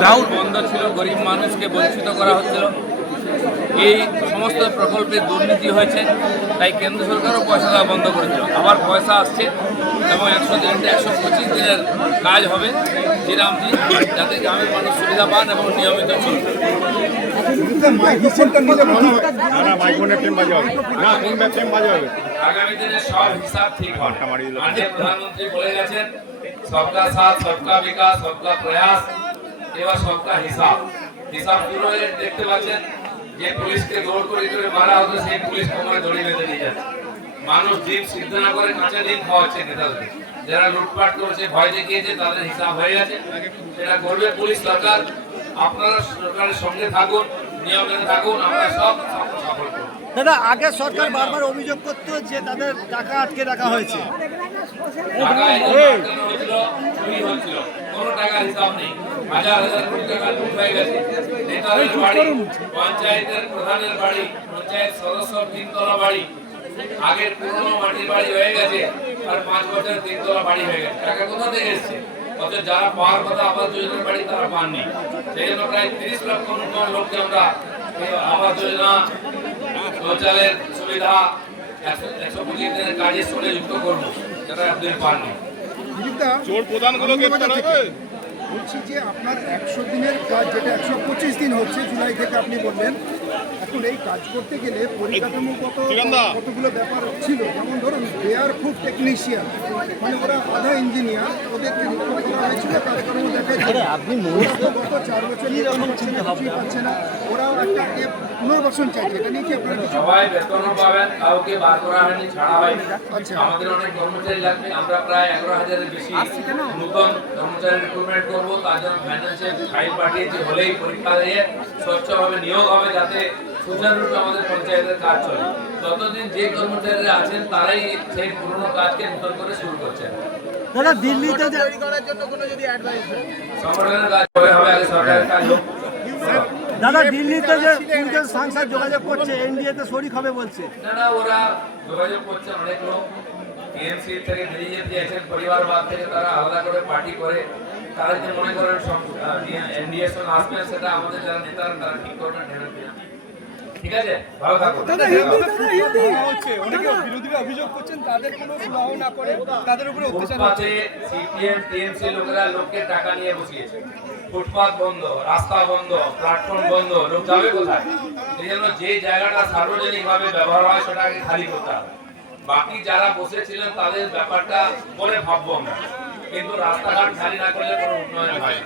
Ground বন্ধ ছিল, গরিব মানুষকে বঞ্চিত করা হচ্ছিল। এই সমস্ত প্রকল্পে দুর্নীতি হয়েছে, তাই কেন্দ্র সরকারও পয়সা দেওয়া বন্ধ করেছিল। আবার পয়সা আসছে এবং 125 দিনের কাজ হবে যেরামজি, যাতে গ্রামের মানুষ সুবিধা পান এবং নিয়মিত চলবে। আগামী দিনে সব হিসাব ঠিক হবে। মাননীয় প্রধানমন্ত্রী বলে গেছেন, সবকা সাথ, সবকা বিকাশ, সবকা প্রয়াস, এবার সবকা হিসাব। হিসাব শুরু হয়ে দেখতে পাচ্ছেন যে পুলিশকে দৌড় করে মারা হতো, সেই পুলিশ কোমরে দড়ি বেঁধে নিয়ে যাচ্ছে। মানুষ ডিম সিদ্ধ না করে কাঁচা ডিম খাওয়াচ্ছে নেতাদের। যারা লুটপাট করেছে, ভয় দেখিয়েছে, তাদের হিসাব হয়ে গেছে। সেটা করবে পুলিশ সরকার। আপনারা সরকারের সঙ্গে থাকুন, নিয়ম মেনে থাকুন, আমরা সব সফল করব। দাদা, আগে সরকার বারবার অভিযোগ করতো যে তাদের টাকা আটকে রাখা হয়েছে, কোনো টাকার হিসাব নেই। হাজার হাজার কোটি টাকা লুট হয়ে গেছে। নেতাদের বাড়ি, পঞ্চায়েতের প্রধানের বাড়ি, পঞ্চায়েত সদস্যর 3 তলা বাড়ি, আগের পুরনো মাটির বাড়ি হয়ে গেছে, আর 5 বছর 3 তলা বাড়ি হয়ে গেছে। টাকা কোথা থেকে এসছে? অথচ যারা পাওয়ার কথা আবাস যোজনার বাড়ি, তারা পাননি। সেই জন্য প্রায় 30 লক্ষ নতুন লোককে আমরা আবাস যোজনা, শৌচালয়ের সুবিধা, 125 দিনের কাজের সঙ্গে যুক্ত করবো, যারা আপনি পাননি। বলছি যে আপনার 100 দিনের কাজ, যেটা 125 দিন হচ্ছে জুলাই থেকে, আপনি বললেন এখন এই কাজ করতে গেলে পরিকাঠামোগত কতগুলো ব্যাপার ছিল। যেমন ধরুন বেয়ার ফুড টেকনিশিয়ান, মানে ওরা আধা ইঞ্জিনিয়ার, ওদেরকে নিয়োগ করা হয়েছিল, কাজকর্ম দেখাচ্ছে। আপনি গত 4 বছর পাচ্ছে না, ওরাও একটা পুনর্বাসন চাইছে। এটা নিয়ে কি আপনারা সবাই বেতনও পাবেন, কাউকে বার করা হয়নি, ছাড়া হয়নি। আমাদের অনেক কর্মচারী লাগবে, আমরা প্রায় 11,000-এর বেশি নতুন কর্মচারী রিক্রুটমেন্ট করবো। তার জন্য ফাইন্যান্সিয়াল ফাইল পাঠিয়েছি, হলেই পরীক্ষা দিয়ে স্বচ্ছভাবে নিয়োগ হবে, যাতে সুচারুরূপে আমাদের পঞ্চায়েতের কাজ চলে। ততদিন যে কর্মচারীরা আছেন তারাই সেই পুরনো কাজকে নতুন করে শুরু করছেন। দাদা, দিল্লিতে সংগঠনের কাজ করে হবে, আগে সরকারের কাজ হোক। দাদা, দিল্লিতে যে 3জন সাংসদ যোগাযোগ করছে, এনডিএতে শরিক হবে বলছে। না, ওরা যোগাযোগ করছে। অনেক লোক টিএমসি থেকে বেরিয়ে যেতে চাইছেন, পরিবারবাদ থেকে তারা আলাদা করে পার্টি করে। তারা যে মনে করেন এনডিএ সঙ্গে আসবেন, সেটা আমাদের যারা নেতারা তারা ঠিক করবেন। ঠিক আছে, ভালো থাকুন। বিরোধীরা অভিযোগ করছেন তাদের কোনো সুরাহ না করে তাদের উপরে অত্যাচার হচ্ছে। সিপিএম টিএমসি লোকেরা লোককে টাকা নিয়ে বসিয়েছে। ফুটপাত বন্ধ, রাস্তা বন্ধ, প্ল্যাটফর্ম বন্ধ, লোক যাবে কোথায়? এই জন্য যে জায়গাটা সার্বজনিকভাবে ব্যবহার হয় সেটাকে খালি করতে হবে। বাকি যারা বসেছিলেন তাদের ব্যাপারটা পরে ভাববো আমরা, কিন্তু রাস্তাঘাট খালি না করলে কোনো উন্নয়ন হয় না।